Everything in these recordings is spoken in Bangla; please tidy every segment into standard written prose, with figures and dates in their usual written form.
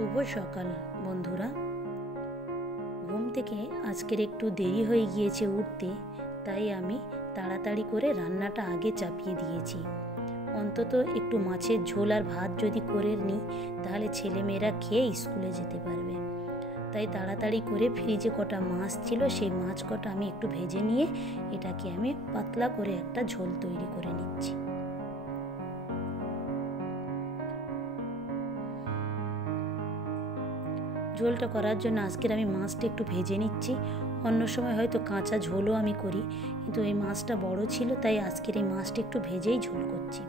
শুভ সকাল বন্ধুরা। ঘুম থেকে আজকের একটু দেরি হয়ে গিয়েছে উঠতে, তাই আমি তাড়াতাড়ি করে রান্নাটা আগে চাপিয়ে দিয়েছি। অন্তত একটু মাছের ঝোল আর ভাত যদি করে নিই তাহলে ছেলেমেয়েরা খেয়ে স্কুলে যেতে পারবে। তাই তাড়াতাড়ি করে ফ্রিজে কটা মাছ ছিল, সেই মাছ কটা আমি একটু ভেজে নিয়ে এটাকে আমি পাতলা করে একটা ঝোল তৈরি করে নিচ্ছি। ঝোলটা করার জন্য আজকের আমি মাছটা একটু ভেজে নিচ্ছি। অন্য সময় হয়তো কাঁচা ঝোলও আমি করি, কিন্তু এই মাছটা বড় ছিল তাই আজকের এই মাছটা একটু ভেজেই ঝোল করছি।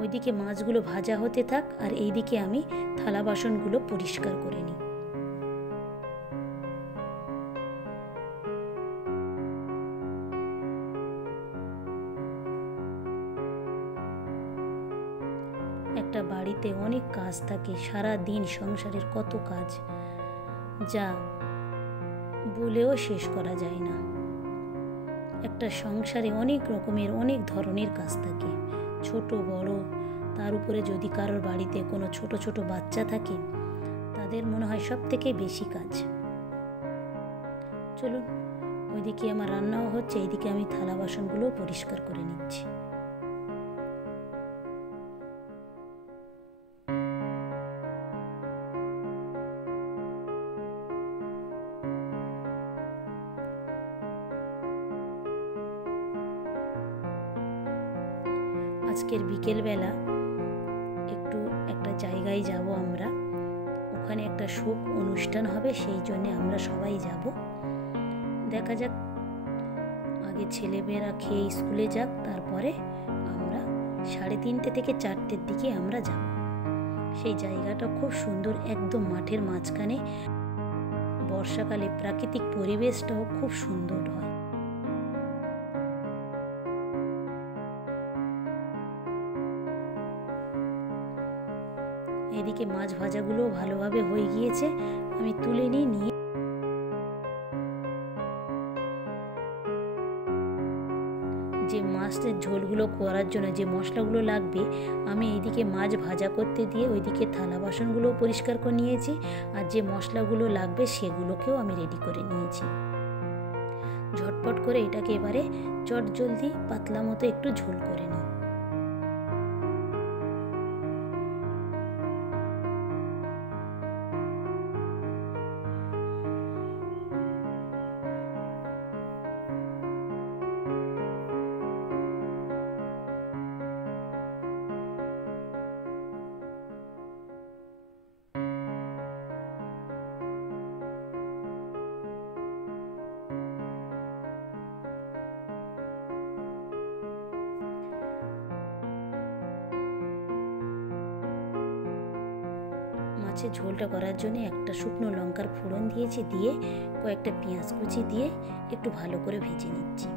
ওইদিকে মাছগুলো ভাজা হতে থাক আর এইদিকে আমি থালা বাসনগুলো পরিষ্কার করে নিই। একটা বাড়িতে অনেক কাজ থাকে, সারা দিন সংসারের কত কাজ, যা বলেও শেষ করা যায় না। একটা সংসারে অনেক রকমের অনেক ধরনের কাজ থাকে, ছোট বড়। তার উপরে যদি কারোর বাড়িতে কোনো ছোট ছোট বাচ্চা থাকে তাদের মনে হয় সব থেকে বেশি কাজ। চলুন, ওইদিকে আমার রান্নাও হচ্ছে, এইদিকে আমি থালা বাসনগুলো পরিষ্কার করে নিচ্ছি। আজকের বিকেলবেলা একটু একটা জায়গায় যাব আমরা, ওখানে একটা শোক অনুষ্ঠান হবে, সেই জন্যে আমরা সবাই যাব। দেখা যাক, আগে ছেলেমেয়েরা খেয়ে স্কুলে যাক, তারপরে আমরা 3:30 থেকে 4টের দিকে আমরা যাব। সেই জায়গাটা খুব সুন্দর, একদম মাঠের মাঝখানে। বর্ষাকালে প্রাকৃতিক পরিবেশটাও খুব সুন্দর হয়। এদিকে মাছ ভাজাগুলো ভালোভাবে হয়ে গিয়েছে, আমি তুলে নিয়ে যে মাছের ঝোলগুলো করার জন্য যে মশলাগুলো লাগবে আমি এইদিকে মাছ ভাজা করতে দিয়ে ওইদিকে থালা বাসনগুলো পরিষ্কার করে নিয়েছি, আর যে মশলাগুলো লাগবে সেগুলোকেও আমি রেডি করে নিয়েছি। ঝটপট করে এটাকে এবারে চটজলদি পাতলা মতো একটু ঝোল করে নিই। মাছের ঝোলটা করার জন্য একটা শুকনো লঙ্কার ফোড়ন দিয়েছি, দিয়ে কয়েকটা পেঁয়াজ কুচি দিয়ে একটু ভালো করে ভেজে নিচ্ছি।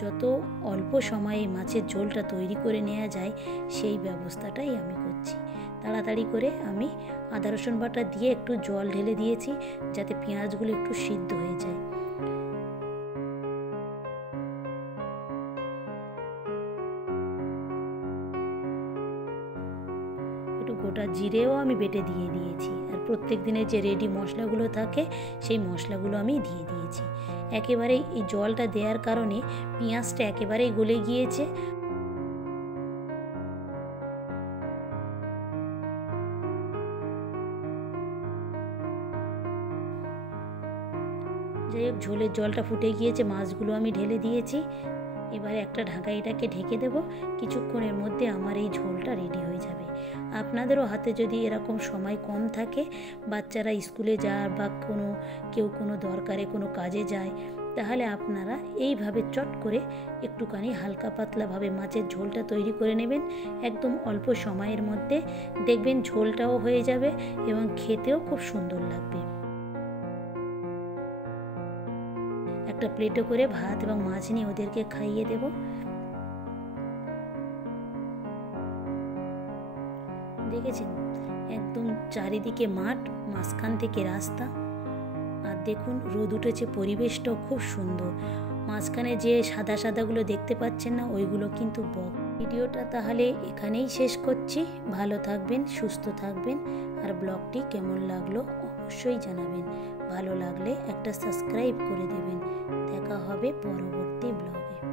যত অল্প সময়ে মাছের ঝোলটা তৈরি করে নেওয়া যায় সেই ব্যবস্থাটাই আমি করছি। তাড়াতাড়ি করে আমি আদা রসুন বাটা দিয়ে একটু জল ঢেলে দিয়েছি যাতে পেঁয়াজগুলো একটু সিদ্ধ হয়ে যায়। একটু গোটা জিরেও আমি বেটে দিয়ে দিয়েছি, আর প্রত্যেক দিনের যে রেডি মশলাগুলো থাকে সেই মশলাগুলো আমি দিয়ে দিয়েছি। একেবারেই এই জলটা দেওয়ার কারণে পেঁয়াজটা একেবারেই গলে গিয়েছে। যাই হোক, ঝোলের জলটা ফুটে গিয়েছে, মাছগুলো আমি ঢেলে দিয়েছি। এবারে একটা ঢাকা এটাকে ঢেকে দেব, কিছুক্ষণের মধ্যে আমার এই ঝোলটা রেডি হয়ে যাবে। আপনাদেরও হাতে যদি এরকম সময় কম থাকে, বাচ্চারা স্কুলে যায় বা কেউ কোনো দরকারে কোনো কাজে যায়, তাহলে আপনারা এইভাবে চট করে একটুখানি হালকা পাতলাভাবে মাছের ঝোলটা তৈরি করে নেবেন। একদম অল্প সময়ের মধ্যে দেখবেন ঝোলটাও হয়ে যাবে এবং খেতেও খুব সুন্দর লাগবে। একটা প্লেটে করে ভাত এবং মাছ নিয়ে ওদেরকে খাইয়ে দেব। দেখে দেখেছেন? একদম চারিদিকে মাঠ, মাঝখান থেকে রাস্তা, আর দেখুন রোদ উঠেছে, পরিবেশটাও খুব সুন্দর। মাঝখানে যে সাদা সাদাগুলো দেখতে পাচ্ছেন না, ওইগুলো কিন্তু বক। ভিডিওটা তাহলে এখানেই শেষ করছি। ভালো থাকবেন, সুস্থ থাকবেন, আর ব্লগটি কেমন লাগলো অবশ্যই জানাবেন। ভালো লাগলে একটা সাবস্ক্রাইব করে দেবেন। দেখা হবে পরবর্তী ব্লগে।